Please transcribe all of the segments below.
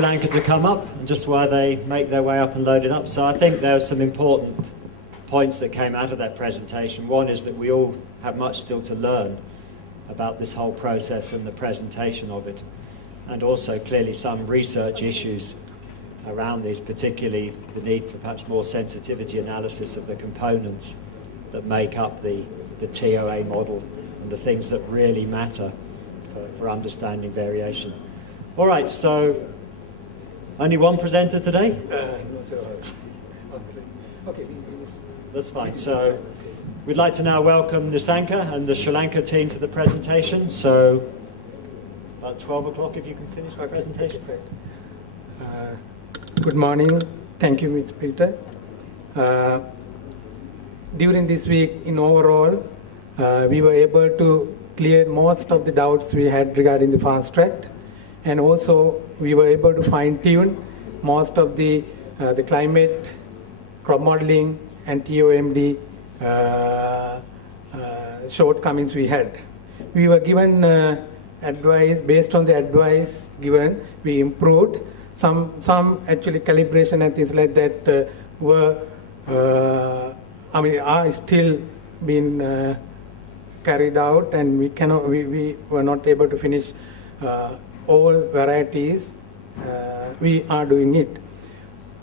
Lanka to come up, and just while they make their way up and load it up. So I think there are some important points that came out of that presentation. One is that we all have much still to learn about this whole process and the presentation of it, and also clearly some research issues around these, particularly the need for perhaps more sensitivity analysis of the components that make up the TOA model and the things that really matter for understanding variation. All right, so only one presenter today? No, sir. Okay. That's fine. So we'd like to now welcome Nisanka and the Sri Lanka team to the presentation. So about 12 o'clock, if you can finish the presentation. Good morning. Thank you, Ms. Peter. During this week, in overall, we were able to clear most of the doubts we had regarding the fast track. And also, we were able to fine-tune most of the climate, crop modeling, and TOMD shortcomings we had. We were given advice. Based on the advice given, we improved. Some actually calibration and things like that are still being carried out, and we were not able to finish all varieties. We are doing it.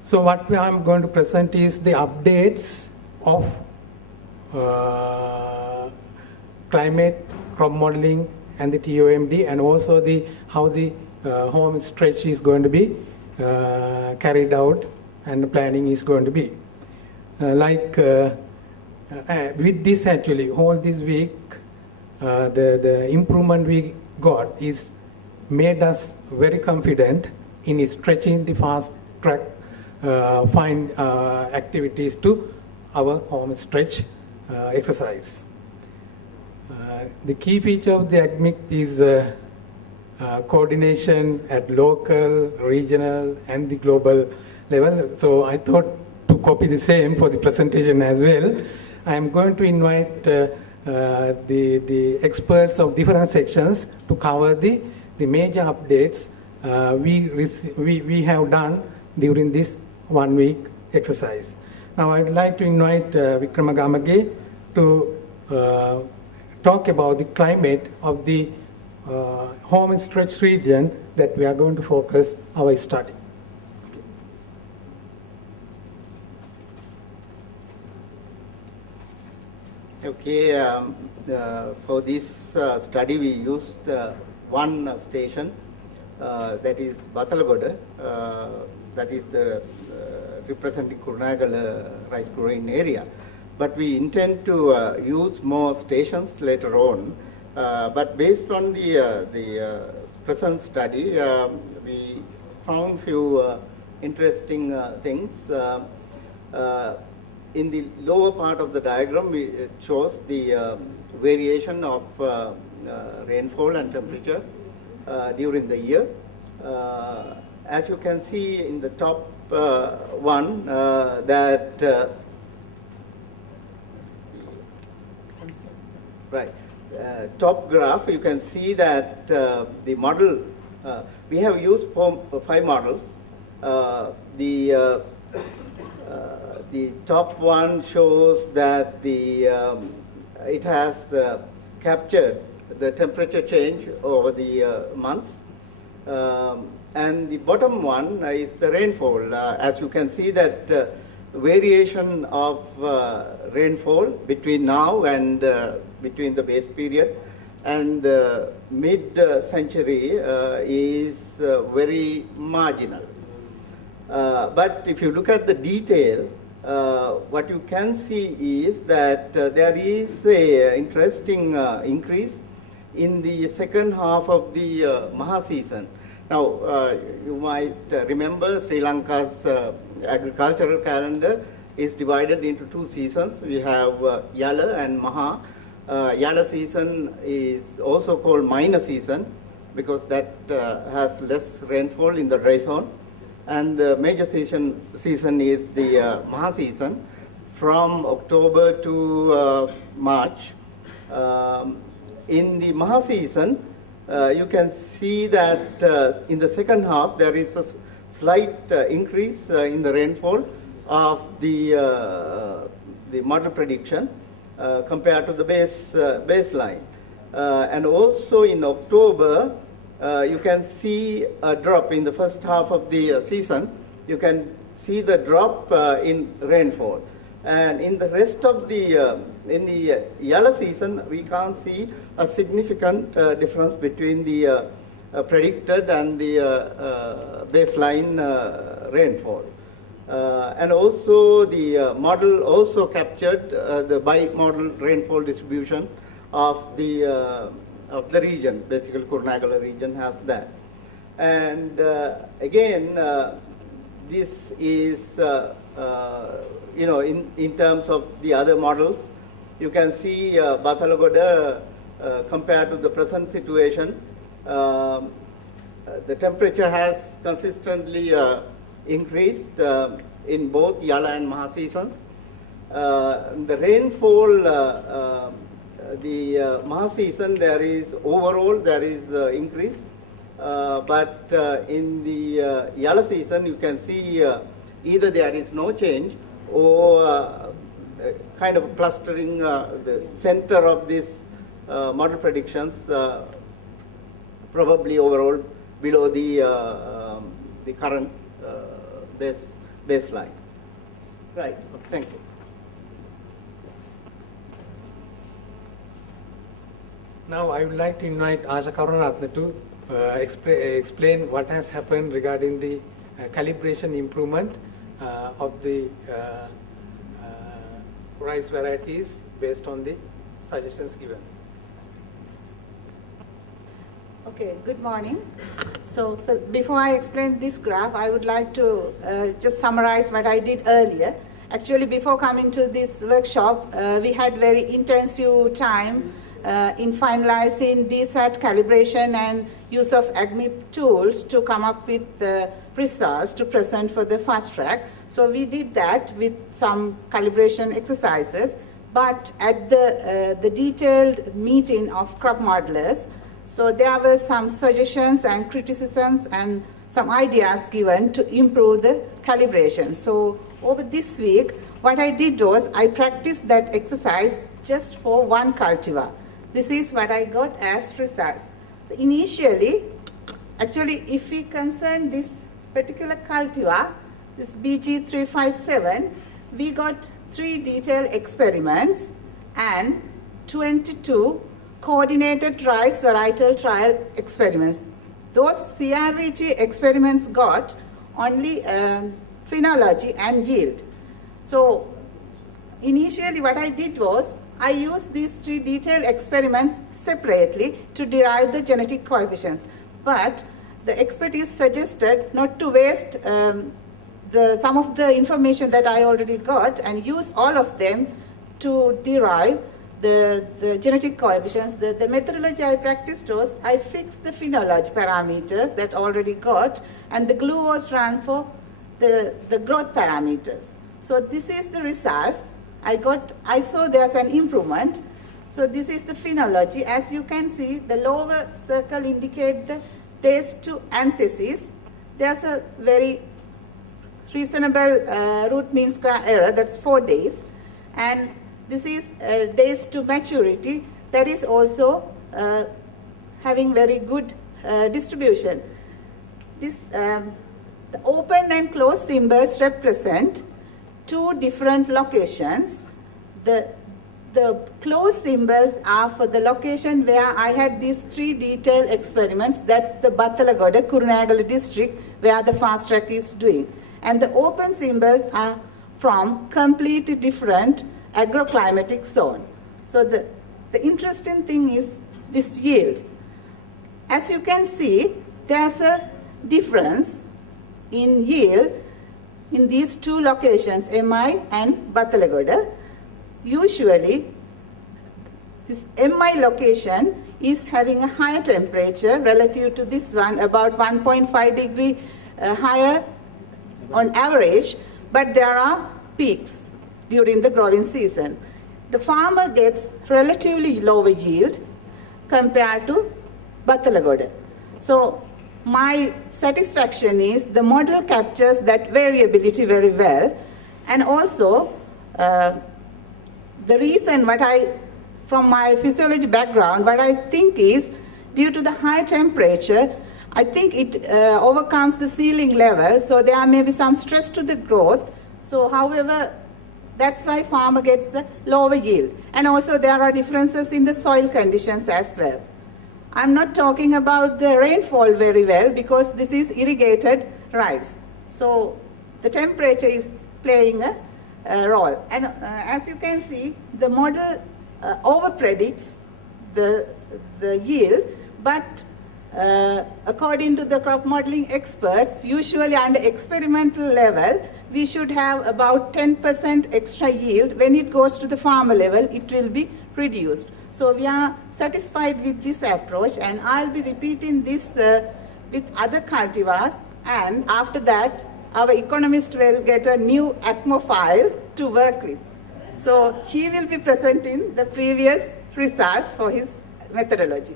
So what I'm going to present is the updates of climate, crop modeling, and the TOMD, and also how the home stretch is going to be carried out, and the planning is going to be. With this actually, whole this week, the improvement we got is made us very confident in stretching the fast track fine activities to our home stretch exercise. The key feature of the ACMIC is coordination at local, regional, and the global level. So I thought to copy the same for the presentation as well. I am going to invite the experts of different sections to cover the major updates we have done during this 1 week exercise. Now I would like to invite Vikramagamage to talk about the climate of the home stretch region that we are going to focus our study. Okay, for this study we used one station, that is Batalagoda, that is the representing Kurunagala rice growing area. But we intend to use more stations later on. But based on the present study, we found few interesting things. In the lower part of the diagram, it shows the variation of rainfall and temperature during the year. As you can see in the top one, top graph, you can see that the model, we have used 5 models. The top one shows that it has captured the temperature change over the months. And the bottom one is the rainfall. As you can see that variation of rainfall between now and between the base period and mid-century is very marginal. But if you look at the detail, what you can see is that there is an interesting increase in the second half of the Maha season. Now, you might remember Sri Lanka's agricultural calendar is divided into 2 seasons. We have Yala and Maha. Yala season is also called minor season because that has less rainfall in the dry zone. And the major season is the Maha season from October to March. In the Maha season, you can see that in the second half there is a slight increase in the rainfall of the model prediction compared to the baseline. And also in October, you can see a drop in the first half of the season. You can see the drop in rainfall. And in the rest of in the yellow season, we can't see a significant difference between the predicted and the baseline rainfall. And also the model also captured the bi-model rainfall distribution of the region. Basically, Kurunegala region has that. And again, this is in terms of the other models, you can see Bathalagoda compared to the present situation. The temperature has consistently increased in both Yala and Maha seasons. The rainfall, the Maha season, there is increase, but in the Yala season, you can see either there is no change or kind of clustering the center of this model predictions, probably overall below the current baseline. Right. Thank you. Now I would like to invite Asha Karunaratne to explain what has happened regarding the calibration improvement of the rice varieties based on the suggestions given. Okay, good morning. So before I explain this graph, I would like to just summarize what I did earlier. Actually, before coming to this workshop, we had very intensive time in finalizing DSAT calibration and use of AGMIP tools to come up with the results to present for the fast track. So we did that with some calibration exercises, but at the detailed meeting of crop modelers, so there were some suggestions and criticisms and some ideas given to improve the calibration. So over this week, what I did was I practiced that exercise just for one cultivar. This is what I got as results. Initially, actually, if we concern this particular cultivar, this BG357, we got 3 detailed experiments and 22 coordinated rice varietal trial experiments. Those CRVG experiments got only phenology and yield. So initially what I did was I used these 3 detailed experiments separately to derive the genetic coefficients. But the expertise suggested not to waste some of the information that I already got and use all of them to derive the genetic coefficients. The methodology I practiced was I fixed the phenology parameters that already got, and the glue was run for the growth parameters. So this is the results. I saw there's an improvement. So this is the phenology. As you can see, the lower circle indicates the days to anthesis. There's a very reasonable root mean square error, that's 4 days. And this is days to maturity, that is also having very good distribution. The open and closed symbols represent 2 different locations. The closed symbols are for the location where I had these 3 detailed experiments. That's the Bathalagoda, Kurunegala district, where the fast track is doing. And the open symbols are from completely different agroclimatic zone. So the interesting thing is this yield. As you can see, there's a difference in yield in these 2 locations, MI and Bathalagoda. Usually, this MI location is having a higher temperature relative to this one, about 1.5 degree higher on average, but there are peaks during the growing season. The farmer gets relatively lower yield compared to Bathalagoda. So my satisfaction is the model captures that variability very well, and also the reason from my physiology background, what I think is due to the high temperature, I think it overcomes the ceiling level, so there may be some stress to the growth. So however, that's why farmer gets the lower yield. And also there are differences in the soil conditions as well. I'm not talking about the rainfall very well because this is irrigated rice. So the temperature is playing a role. And as you can see, the model over-predicts the yield, but according to the crop modeling experts, usually under experimental level, we should have about 10% extra yield. When it goes to the farmer level, it will be reduced. So we are satisfied with this approach, and I'll be repeating this with other cultivars, and after that, our economist will get a new ACMO file to work with. So he will be presenting the previous results for his methodology.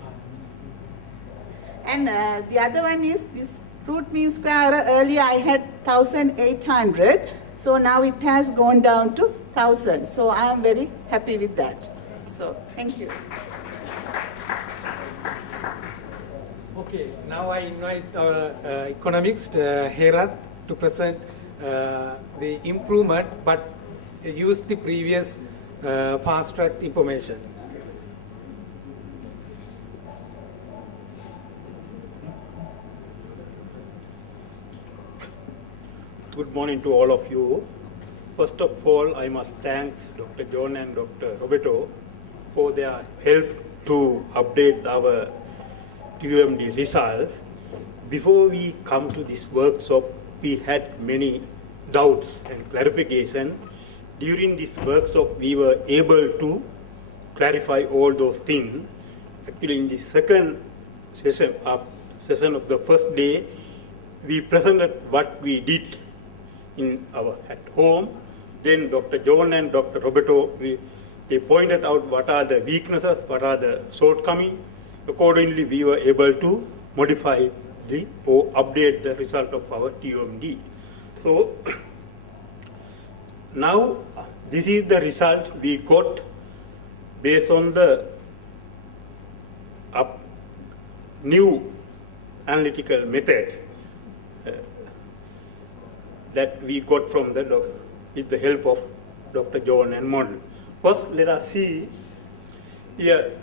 And the other one is this root mean square error. Earlier I had 1,800, so now it has gone down to 1,000. So I am very happy with that. So thank you. Okay, now I invite our economist, Herat, to present the improvement, but use the previous fast-track information. Good morning to all of you. First of all, I must thank Dr. John and Dr. Roberto for their help to update our TUMD results. Before we come to this workshop, we had many doubts and clarification. During this workshop, we were able to clarify all those things. Actually, in the second session of the first day, we presented what we did at home. Then Dr. John and Dr. Roberto, they pointed out what are the weaknesses, what are the shortcomings. Accordingly, we were able to modify or update the result of our TUMD. So now this is the result we got based on the new analytical methods that we got from with the help of Dr. John and model. First, let us see here,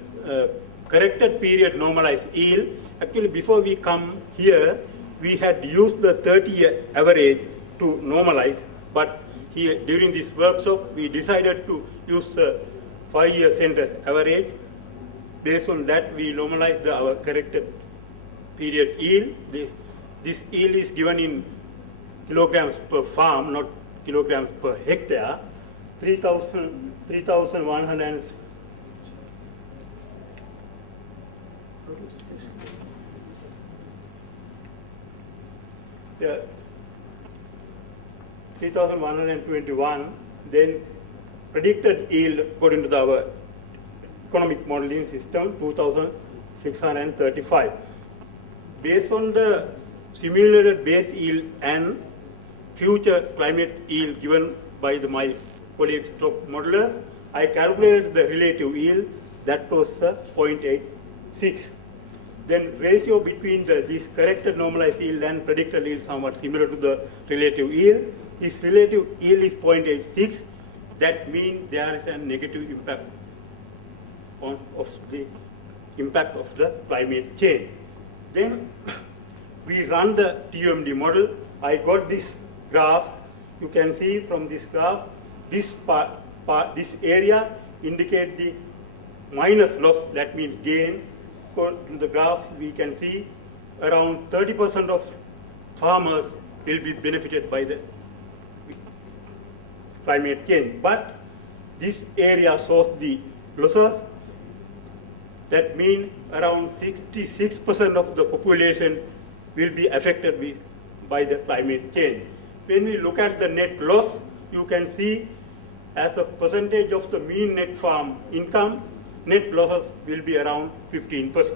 corrected period normalized yield. Actually, before we come here, we had used the 30-year average to normalize, but here during this workshop, we decided to use the 5-year census average. Based on that, we normalized our corrected period yield. This yield is given in kilograms per farm, not kilograms per hectare. 3,100. Yeah, 3,121. Then predicted yield according to our economic modeling system, 2,635. Based on the simulated base yield and future climate yield given by my colleagues crop modelers, I calculated the relative yield. That was 0.86. Then ratio between this corrected normalized yield and predicted yield somewhat similar to the relative yield. This relative yield is 0.86. That means there is a negative impact of the impact of the climate change. Then we run the TUMD model. I got this graph. You can see from this graph, this this area indicates the minus loss, that means gain. In the graph, we can see around 30% of farmers will be benefited by the climate change. But this area shows the losses. That means around 66% of the population will be affected by the climate change. When we look at the net loss, you can see as a percentage of the mean net farm income, net losses will be around 15%.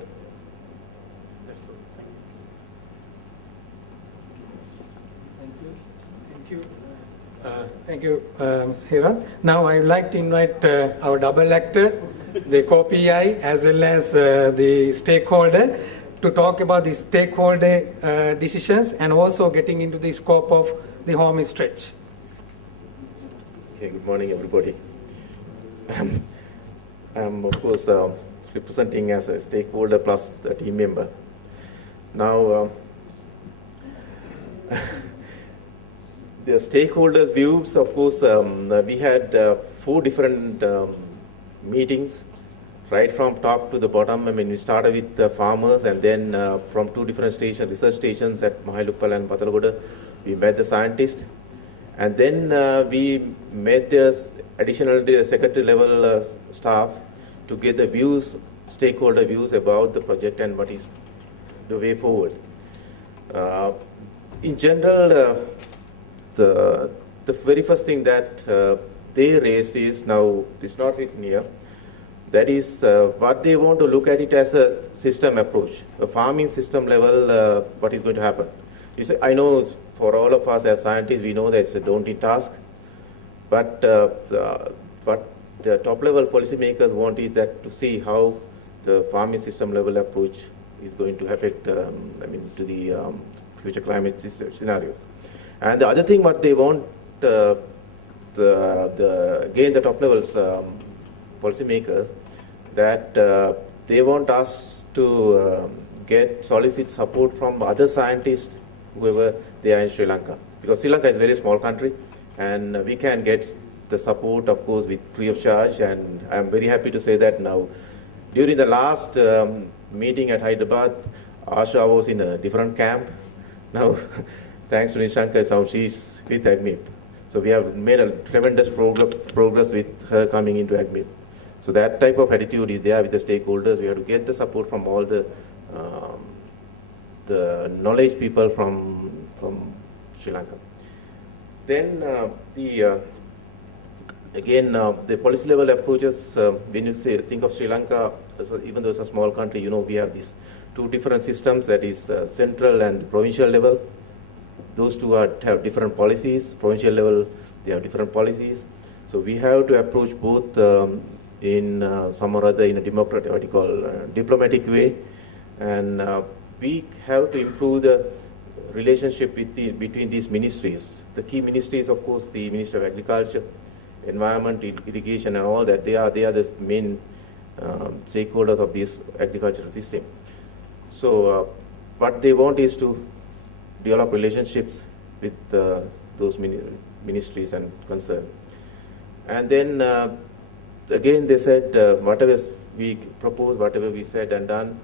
Thank you, Ms. Hira. Now I would like to invite our double actor, the co-PI, as well as the stakeholder, to talk about the stakeholder decisions and also getting into the scope of the home stretch. Okay, good morning, everybody. I'm, of course, representing as a stakeholder plus a team member. Now, the stakeholders' views, of course, we had 4 different meetings, right from top to the bottom. I mean, we started with the farmers, and then from 2 different stations, research stations at Mahiluppala and Patalagoda, we met the scientists. And then we met the additional secretary level staff to get the views, stakeholder views about the project and what is the way forward. In general, the very first thing that they raised is, now it's not written here, that is what they want to look at it as a system approach, a farming system level, what is going to happen. I know for all of us as scientists, we know that it's a daunting task, but what the top level policymakers want is that to see how the farming system level approach is going to affect, to the future climate scenarios. And the other thing what they want, again the top levels policymakers, that they want us to solicit support from other scientists, whoever they are in Sri Lanka. Because Sri Lanka is a very small country, and we can get the support, of course, with free of charge. And I'm very happy to say that now, during the last meeting at Hyderabad, Asha was in a different camp. Now, thanks to Nishanka, now she's with AGMIP. So we have made a tremendous progress with her coming into AGMIP. So that type of attitude is there with the stakeholders. We have to get the support from all the knowledge people from Sri Lanka. Then the policy level approaches, when you think of Sri Lanka, even though it's a small country, we have these 2 different systems, that is central and provincial level. Those 2 have different policies. Provincial level, they have different policies. So we have to approach both in some or other in a diplomatic way, and we have to improve the relationship between these ministries. The key ministries, of course, the Ministry of Agriculture, Environment, Irrigation, and all that. They are the main stakeholders of this agricultural system. So what they want is to develop relationships with those ministries and concern. And then again they said whatever we propose, whatever we said and done,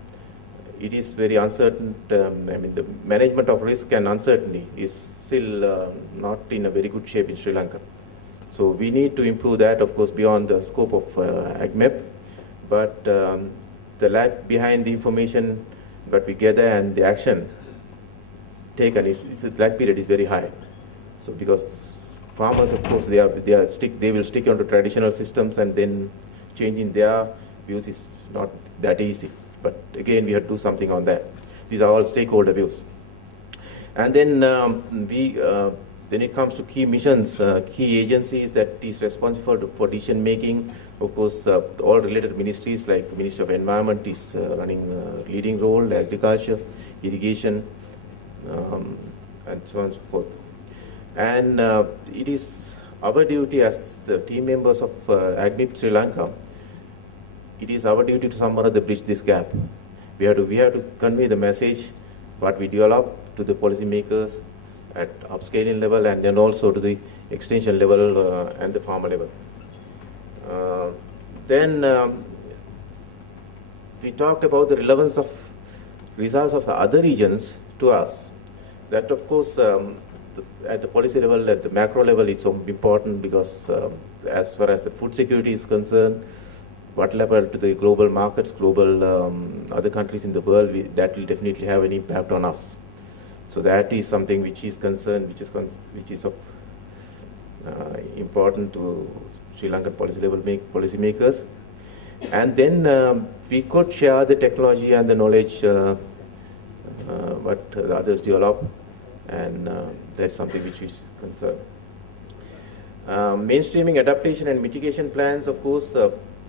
it is very uncertain. The management of risk and uncertainty is still not in a very good shape in Sri Lanka. So we need to improve that, of course, beyond the scope of AGMEP. But the lag behind the information that we gather and the action taken the lag period is very high. So because farmers, of course, they will stick onto traditional systems, and then changing their views is not that easy. But again, we have to do something on that. These are all stakeholder views. And then when it comes to key missions, key agencies that is responsible for decision making, of course, all related ministries like Ministry of Environment is running a leading role, agriculture, irrigation, and so on and so forth. And it is our duty as the team members of AGMIP Sri Lanka, it is our duty to some or other bridge this gap. We have to convey the message, what we develop, to the policymakers at upscaling level, and then also to the extension level and the farmer level. Then we talked about the relevance of results of the other regions to us. That, of course, at the policy level, at the macro level, is so important, because as far as the food security is concerned, what level to the global markets, global other countries in the world, that will definitely have an impact on us. So that is something which is concerned, which is of important to Sri Lankan policy level policymakers. And then we could share the technology and the knowledge what the others develop, and that's something which is concern. Mainstreaming adaptation and mitigation plans, of course,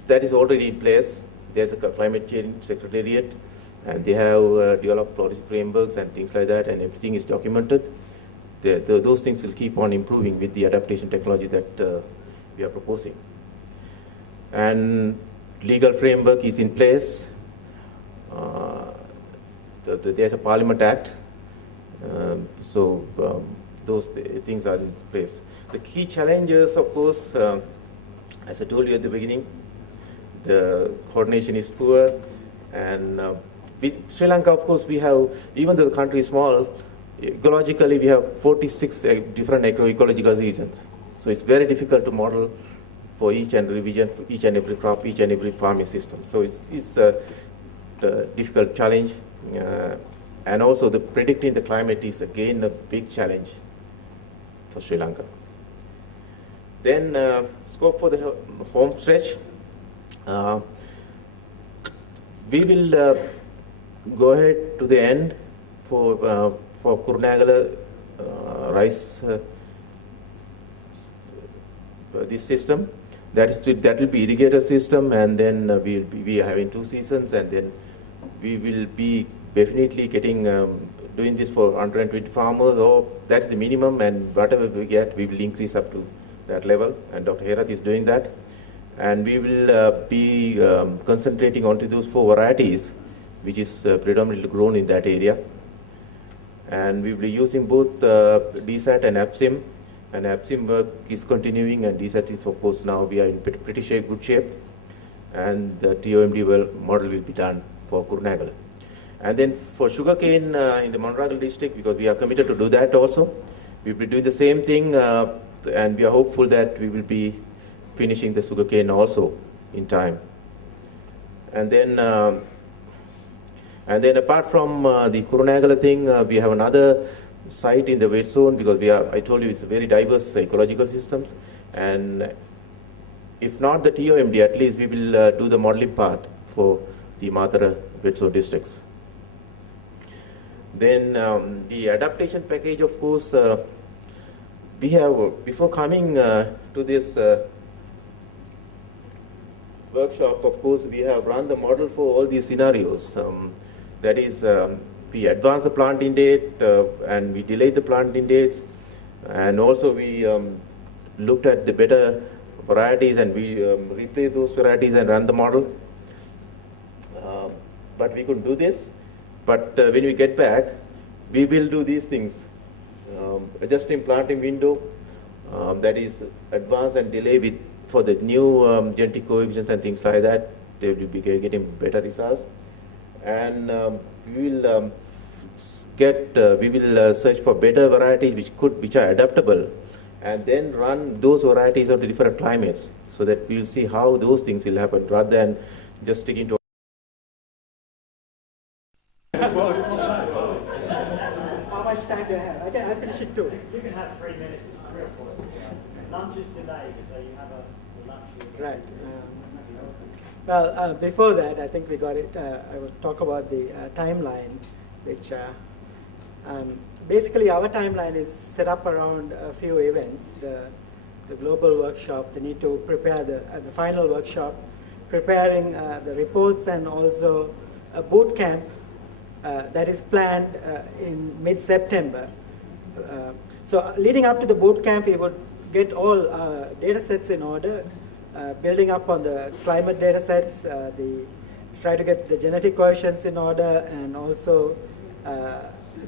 that is already in place. There's a climate change secretariat, and they have developed policy frameworks and things like that, and everything is documented. Those things will keep on improving with the adaptation technology that we are proposing. And legal framework is in place. There's a Parliament Act, those things are in place. The key challenges, of course, as I told you at the beginning, the coordination is poor, and with Sri Lanka, of course, we have, even though the country is small, ecologically we have 46 different agroecological regions. So it's very difficult to model for each and every region, for each and every crop, each and every farming system. So it's a difficult challenge. And also the predicting the climate is again a big challenge for Sri Lanka. Then scope for the home stretch. We will go ahead to the end for Kurunegala rice this system. That will be irrigator system, and then we are having 2 seasons, and then we will be definitely getting doing this for 120 farmers, or that's the minimum, and whatever we get, we will increase up to that level, and Dr. Herath is doing that. And we will be concentrating onto those 4 varieties, which is predominantly grown in that area. And we will be using both DSAT and APSIM, and APSIM work is continuing, and DSAT is, of course, now we are in pretty good shape, and the TOMD model will be done for Kurunegala. And then for sugarcane in the Monragal district, because we are committed to do that also, we will be doing the same thing, and we are hopeful that we will be finishing the sugarcane also in time. And then apart from the Kurunegala thing, we have another site in the wet zone, because I told you it's a very diverse ecological systems, and if not the TOMD, at least we will do the modeling part for the Madara wet zone districts. Then the adaptation package, of course, we have, before coming to this workshop, of course, we have run the model for all these scenarios. That is, we advanced the planting date, and we delayed the planting dates, and also we looked at the better varieties, and we replaced those varieties and ran the model. But we couldn't do this. But when we get back, we will do these things. Adjusting planting window, that is advance and delay for the new genetic coefficients and things like that. They will be getting better results. And we will search for better varieties which are adaptable, and then run those varieties of the different climates, so that we will see how those things will happen, rather than just sticking to. How much time do I have? I finish it too. You can have 3 minutes. Lunch is delayed, so you have a luxury. Right. Well, before that, I think we got it. I will talk about the timeline, which basically our timeline is set up around a few events. The global workshop, the need to prepare the final workshop, preparing the reports, and also a boot camp that is planned in mid-September. So leading up to the boot camp, we would get all data sets in order, building up on the climate data sets, try to get the genetic coefficients in order, and also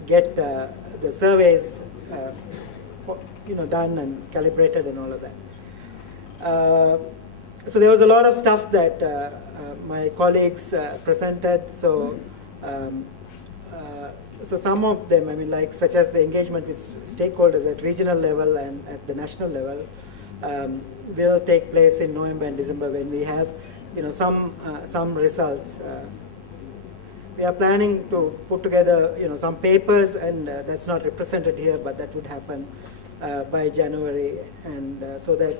get the surveys done and calibrated and all of that. So there was a lot of stuff that my colleagues presented. So some of them, I mean, like such as the engagement with stakeholders at regional level and at the national level, will take place in November and December, when we have, some results. We are planning to put together, some papers, and that's not represented here, but that would happen by January, and so that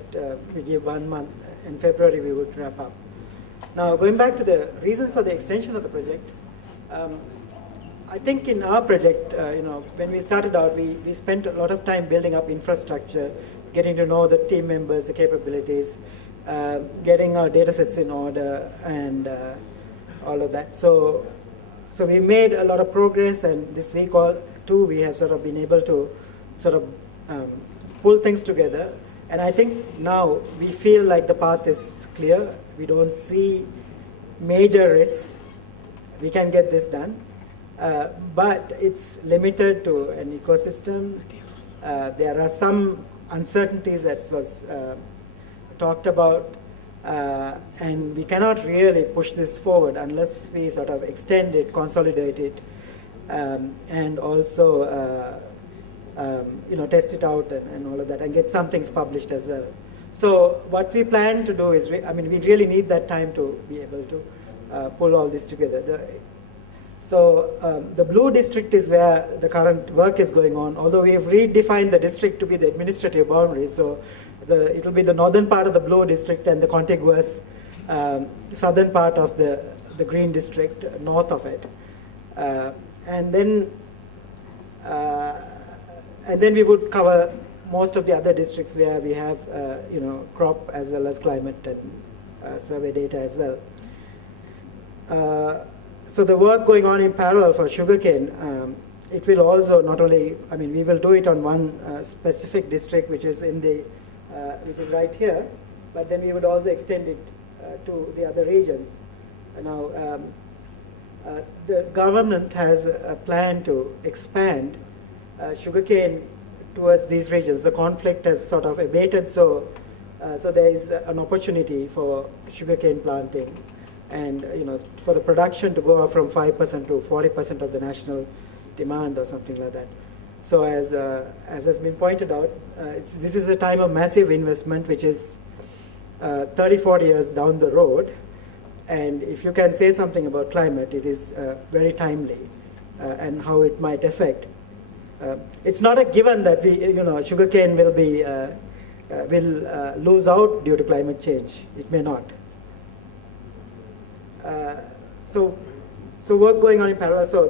we give 1 month. In February, we would wrap up. Now, going back to the reasons for the extension of the project, I think in our project, when we started out, we spent a lot of time building up infrastructure, getting to know the team members, the capabilities, getting our data sets in order, and all of that. So we made a lot of progress, and this week too, we have sort of been able to sort of pull things together. And I think now we feel like the path is clear. We don't see major risks. We can get this done. But it's limited to an ecosystem. There are some uncertainties that was talked about, and we cannot really push this forward unless we sort of extend it, consolidate it, and also test it out and all of that, and get some things published as well. So what we plan to do is, we really need that time to be able to pull all this together. The blue district is where the current work is going on, although we have redefined the district to be the administrative boundary. So it will be the northern part of the blue district and the contiguous southern part of the green district, north of it. And then we would cover most of the other districts where we have crop as well as climate and survey data as well. So the work going on in parallel for sugarcane, it will also not only, we will do it on one specific district, which is which is right here, but then we would also extend it to the other regions. Now, the government has a plan to expand sugarcane towards these regions. The conflict has sort of abated, so there is an opportunity for sugarcane planting, and for the production to go up from 5% to 40% of the national demand or something like that. So as has been pointed out, this is a time of massive investment, which is 30, 40 years down the road. And if you can say something about climate, it is very timely and how it might affect. It's not a given that sugarcane will lose out due to climate change. It may not. So work going on in parallel. So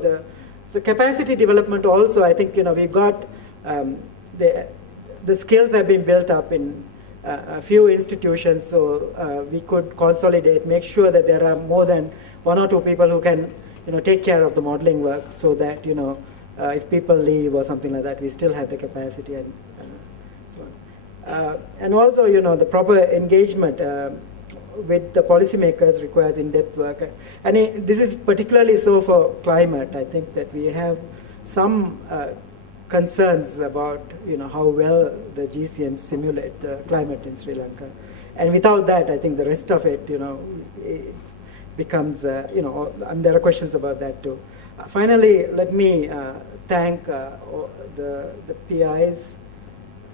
the capacity development also, I think we've got the skills have been built up in a few institutions, so we could consolidate, make sure that there are more than one or two people who can take care of the modeling work, so that if people leave or something like that, we still have the capacity and so on. And also the proper engagement with the policymakers requires in-depth work. And this is particularly so for climate. I think that we have some concerns about how well the GCMs simulate the climate in Sri Lanka. And without that, I think the rest of it, it becomes, there are questions about that too. Finally, let me thank the PIs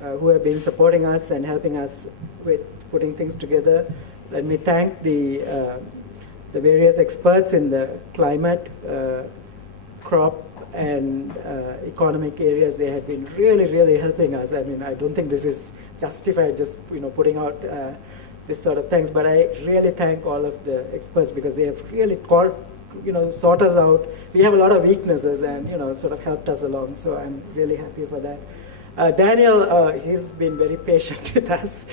who have been supporting us and helping us with putting things together. Let me thank the various experts in the climate, crop, and economic areas. They have been really, really helping us. I don't think this is justified just putting out this sort of things, but I really thank all of the experts because they have really sort us out. We have a lot of weaknesses and sort of helped us along. So I'm really happy for that. Daniel, he's been very patient with us,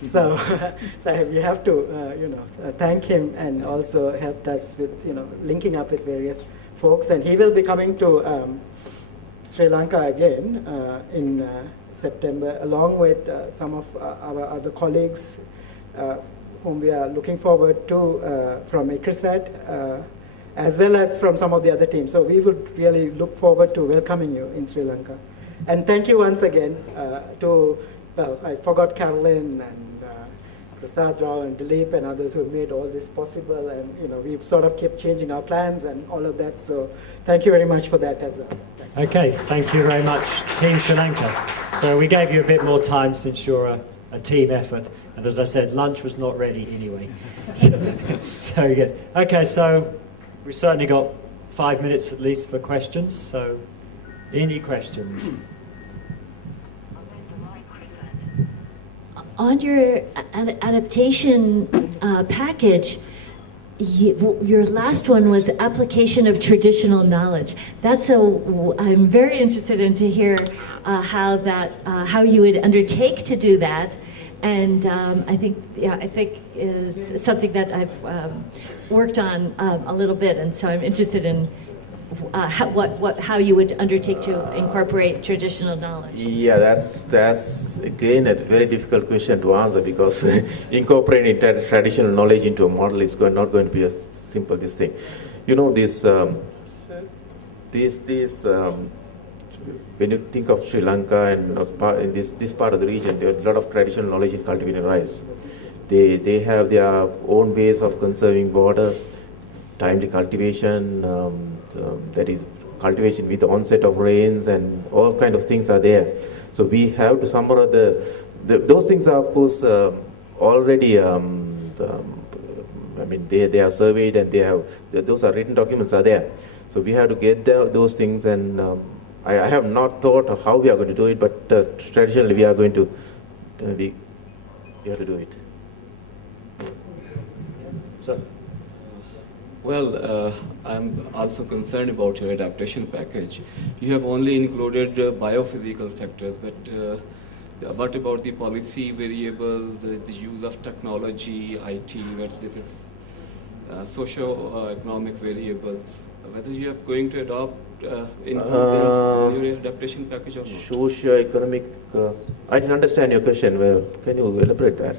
so we have to thank him, and also helped us with linking up with various folks, and he will be coming to Sri Lanka again in September, along with some of our other colleagues whom we are looking forward to from ICRISAT, as well as from some of the other teams. So we would really look forward to welcoming you in Sri Lanka. And thank you once again I forgot Carolyn and Prasad Rao and Dilip and others who made all this possible, and we've sort of kept changing our plans and all of that. So thank you very much for that as well. Thanks. Okay, thank you very much, Team Sri Lanka. So we gave you a bit more time since you're a team effort, and as I said, lunch was not ready anyway. So good. Okay, so we've certainly got 5 minutes at least for questions. So any questions? On your adaptation package, Your last one was application of traditional knowledge. I'm very interested in to hear how you would undertake to do that, and I think is something that I've worked on a little bit, and so I'm interested in how you would undertake to incorporate traditional knowledge. Yeah, that's again a very difficult question to answer, because incorporating traditional knowledge into a model is not going to be a simple this thing. You know, when you think of Sri Lanka and in this part of the region, there are a lot of traditional knowledge in cultivating rice. They have their own ways of conserving water, timely cultivation, that is cultivation with the onset of rains, and all kind of things are there. So we have to some or other, those things are of course already, I mean they are surveyed, and those are written documents are there. So we have to get those things, and I have not thought of how we are going to do it, but traditionally we are going to, we have to do it. So. Well, I'm also concerned about your adaptation package. You have only included biophysical factors, but what about the policy variables, the use of technology, IT, socio-economic variables? Whether you are going to adopt your adaptation package or not? Socio-economic, I didn't understand your question well. Can you elaborate that?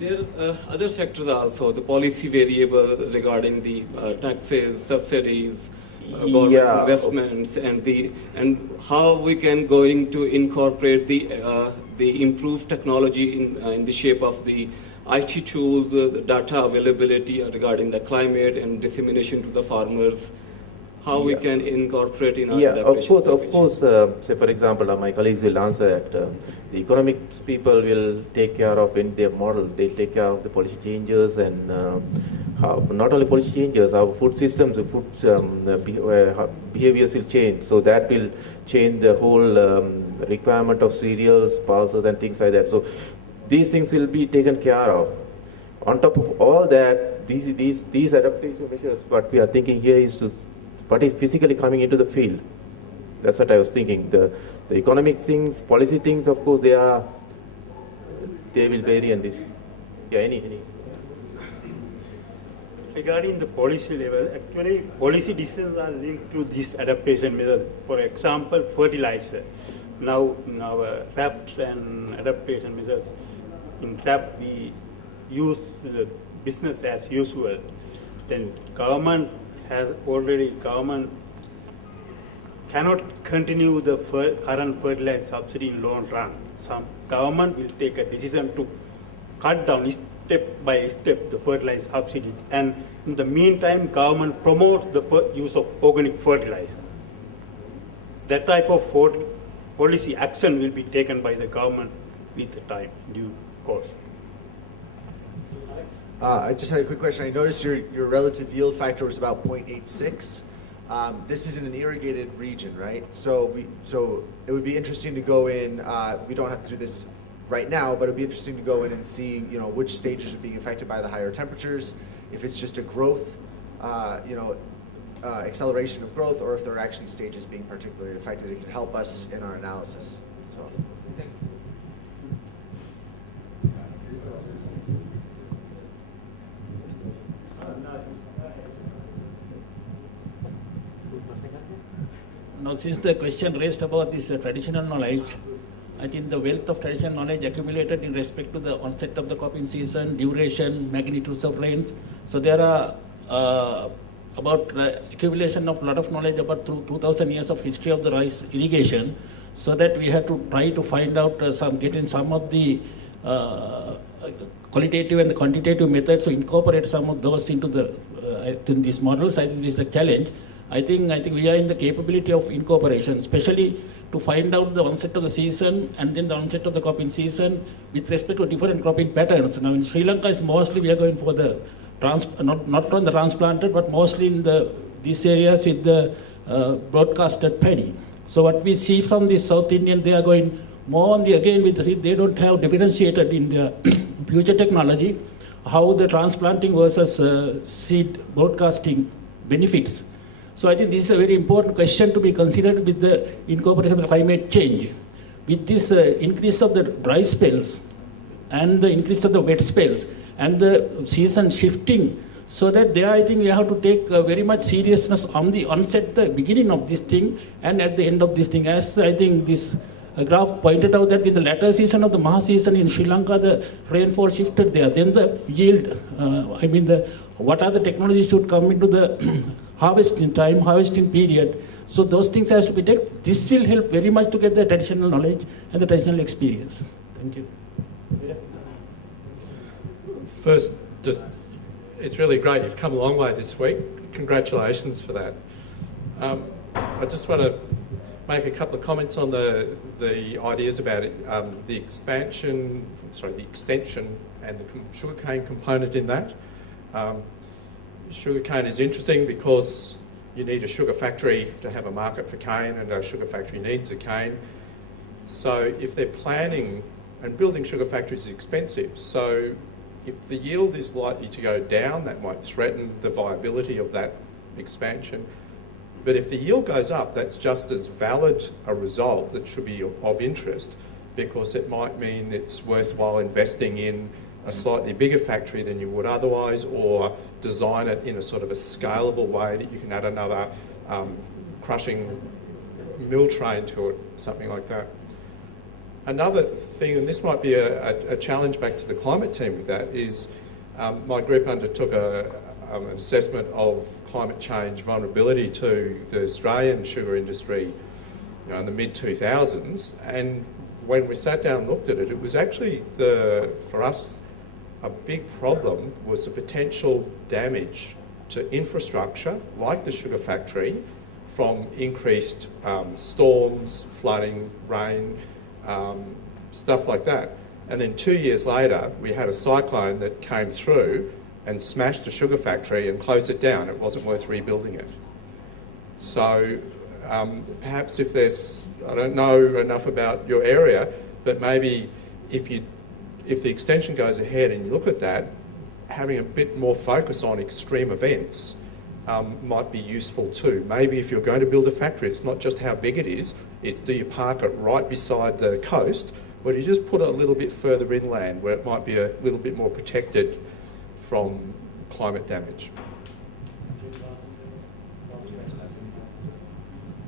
There are other factors also, the policy variable regarding the taxes, subsidies, government investments, and how we can going to incorporate the improved technology in the shape of the IT tools, the data availability regarding the climate and dissemination to the farmers. How we can incorporate in our adaptation package. Of course. Say for example, my colleagues will answer that the economics people will take care of in their model. They take care of the policy changes, and how not only policy changes, our food systems, behaviors will change. So that will change the whole requirement of cereals, pulses, and things like that. So these things will be taken care of. On top of all that, these adaptation measures, what we are thinking here is to what is physically coming into the field. That's what I was thinking. The economic things, policy things, of course, they will vary in this. Yeah, any. Regarding the policy level, actually policy decisions are linked to this adaptation method. For example, fertilizer. Now in our RRT and adaptation methods, in RRT we use the business as usual. Then government cannot continue the current fertilizer subsidy in long run. Some government will take a decision to cut down step by step the fertilizer subsidy, and in the meantime government promotes the use of organic fertilizer. That type of policy action will be taken by the government with the time, due course. I just had a quick question. I noticed your relative yield factor was about 0.86. This is in an irrigated region, right? So it would be interesting to go in. We don't have to do this right now, but it would be interesting to go in and see, which stages are being affected by the higher temperatures. If it's just a growth, acceleration of growth, or if there are actually stages being particularly affected. It could help us in our analysis. So. Now, since the question raised about this traditional knowledge, I think the wealth of traditional knowledge accumulated in respect to the onset of the cropping season, duration, magnitudes of rains. So there are about accumulation of a lot of knowledge about 2,000 years of history of the rice irrigation, so that we have to try to find out getting some of the qualitative and the quantitative methods to incorporate some of those into in these models. I think this is the challenge. I think we are in the capability of incorporation, especially to find out the onset of the season and then the onset of the cropping season with respect to different cropping patterns. Now in Sri Lanka, is mostly we are going for the not from the transplanted, but mostly in these areas with the broadcasted paddy. So what we see from the South Indian, they are going more on again with the seed. They don't have differentiated in the future technology. how the transplanting versus seed broadcasting benefits. So I think this is a very important question to be considered with the incorporation of climate change. With this increase of the dry spells and the increase of the wet spells and the season shifting, so that there I think we have to take very much seriousness on the onset, the beginning of this thing and at the end of this thing. As I think this graph pointed out that in the latter season of the Maha season in Sri Lanka, the rainfall shifted there. Then the yield, what are the technologies should come into the harvesting period. So those things has to be taken. This will help very much to get the traditional knowledge and the traditional experience. Thank you. First, it's really great. You've come a long way this week. Congratulations for that. I just want to make a couple of comments on the ideas about it, the extension and the sugarcane component in that. Sugarcane is interesting because you need a sugar factory to have a market for cane, and a sugar factory needs a cane. So if they're planning, and building sugar factories is expensive, so if the yield is likely to go down, that might threaten the viability of that expansion. But if the yield goes up, that's just as valid a result that should be of interest, because it might mean it's worthwhile investing in a slightly bigger factory than you would otherwise, or design it in a sort of a scalable way that you can add another crushing mill train to it, something like that. Another thing, and this might be a challenge back to the climate team with that, is my group undertook an assessment of climate change vulnerability to the Australian sugar industry in the mid-2000s, and when we sat down and looked at it, it was actually, for us, a big problem was the potential damage to infrastructure, like the sugar factory, from increased storms, flooding, rain, stuff like that. And then 2 years later, we had a cyclone that came through and smashed the sugar factory and closed it down. It wasn't worth rebuilding it. So perhaps if there's, I don't know enough about your area, but maybe if the extension goes ahead and you look at that, having a bit more focus on extreme events might be useful too. Maybe if you're going to build a factory, it's not just how big it is, it's do you park it right beside the coast, or do you just put it a little bit further inland where it might be a little bit more protected from climate damage.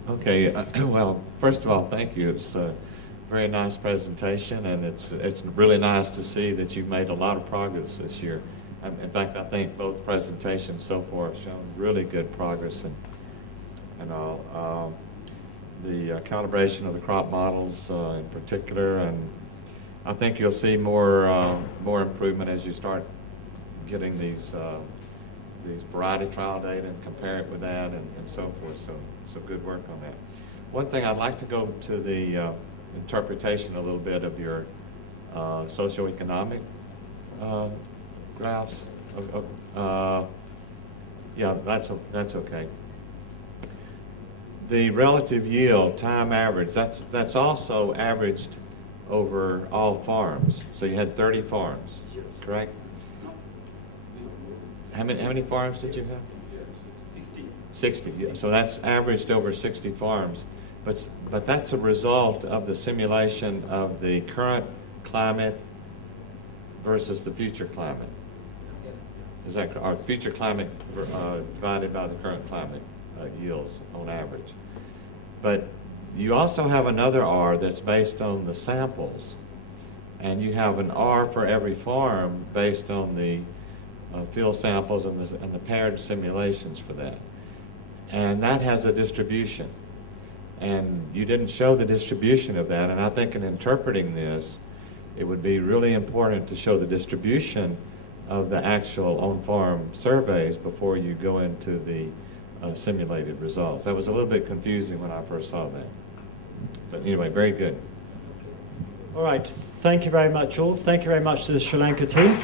Okay, well, first of all, thank you. It's a very nice presentation, and it's really nice to see that you've made a lot of progress this year. In fact, I think both presentations so far have shown really good progress and all. The calibration of the crop models in particular, and I think you'll see more improvement as you start getting these variety trial data and compare it with that and so forth. So good work on that. One thing I'd like to go to the interpretation a little bit of your socioeconomic graphs. Yeah, that's okay. The relative yield, time average, that's also averaged over all farms. So you had 30 farms, correct? How many farms did you have? 60. Yeah. So that's averaged over 60 farms. But that's a result of the simulation of the current climate versus the future climate. Is that correct? Or future climate divided by the current climate yields on average. But you also have another R that's based on the samples. And you have an R for every farm based on the field samples and the paired simulations for that. And that has a distribution. And you didn't show the distribution of that, and I think in interpreting this, it would be really important to show the distribution of the actual on-farm surveys before you go into the simulated results. That was a little bit confusing when I first saw that. But anyway, very good. All right, thank you very much all. Thank you very much to the Sri Lanka team.